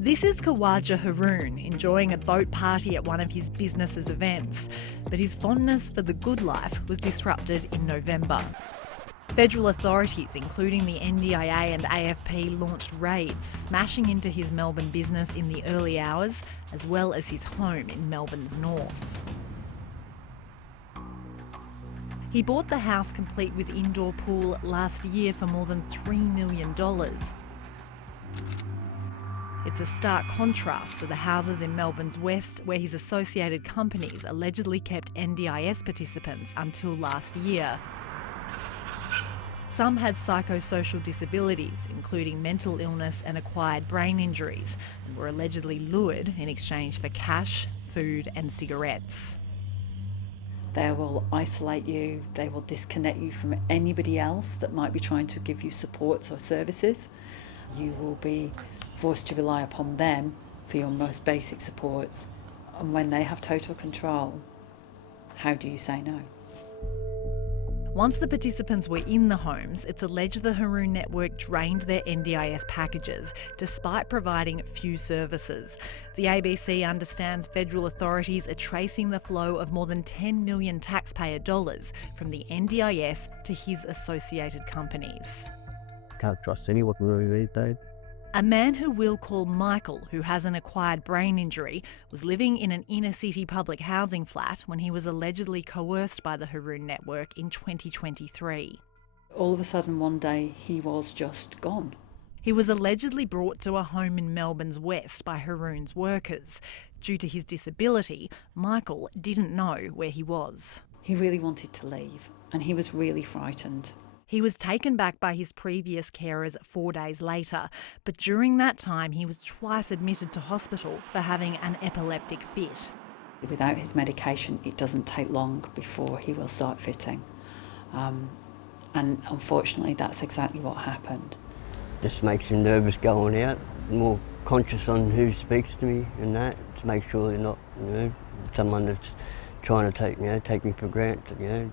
This is Khawaja Haroon enjoying a boat party at one of his business's events. But his fondness for the good life was disrupted in November. Federal authorities, including the NDIA and AFP, launched raids, smashing into his Melbourne business in the early hours, as well as his home in Melbourne's north. He bought the house complete with indoor pool last year for more than $3 million. It's a stark contrast to the houses in Melbourne's west where his associated companies allegedly kept NDIS participants until last year. Some had psychosocial disabilities, including mental illness and acquired brain injuries, and were allegedly lured in exchange for cash, food and cigarettes. They will isolate you, they will disconnect you from anybody else that might be trying to give you supports or services. You will be forced to rely upon them for your most basic supports. And when they have total control, how do you say no? Once the participants were in the homes, it's alleged the Haroon network drained their NDIS packages, despite providing few services. The ABC understands federal authorities are tracing the flow of more than $10 million taxpayer dollars from the NDIS to his associated companies. Can't trust anyone really these days. A man who we'll call Michael, who has an acquired brain injury, was living in an inner-city public housing flat when he was allegedly coerced by the Haroon network in 2023. All of a sudden one day he was just gone. He was allegedly brought to a home in Melbourne's west by Haroon's workers. Due to his disability, Michael didn't know where he was. He really wanted to leave and he was really frightened. He was taken back by his previous carers 4 days later, but during that time he was twice admitted to hospital for having an epileptic fit. Without his medication, it doesn't take long before he will start fitting. And unfortunately, that's exactly what happened. Just makes you nervous going out, more conscious on who speaks to me and that, to make sure they're not, someone that's trying to take me for granted,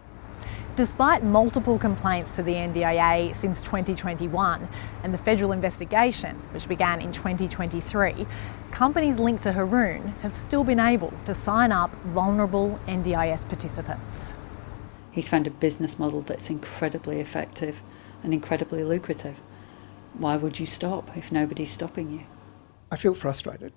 Despite multiple complaints to the NDIA since 2021 and the federal investigation, which began in 2023, companies linked to Haroon have still been able to sign up vulnerable NDIS participants. He's found a business model that's incredibly effective and incredibly lucrative. Why would you stop if nobody's stopping you? I feel frustrated.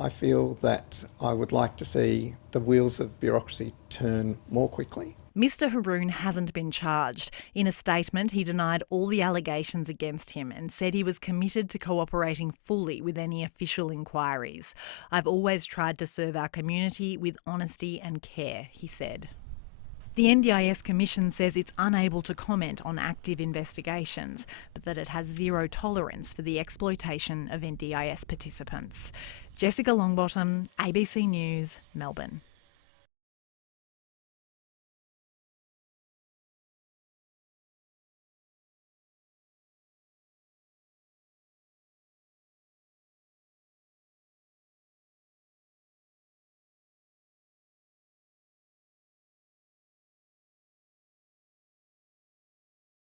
I feel that I would like to see the wheels of bureaucracy turn more quickly. Mr Haroon hasn't been charged. In a statement, he denied all the allegations against him and said he was committed to cooperating fully with any official inquiries. "I've always tried to serve our community with honesty and care," he said. The NDIS Commission says it's unable to comment on active investigations, but that it has zero tolerance for the exploitation of NDIS participants. Jessica Longbottom, ABC News, Melbourne.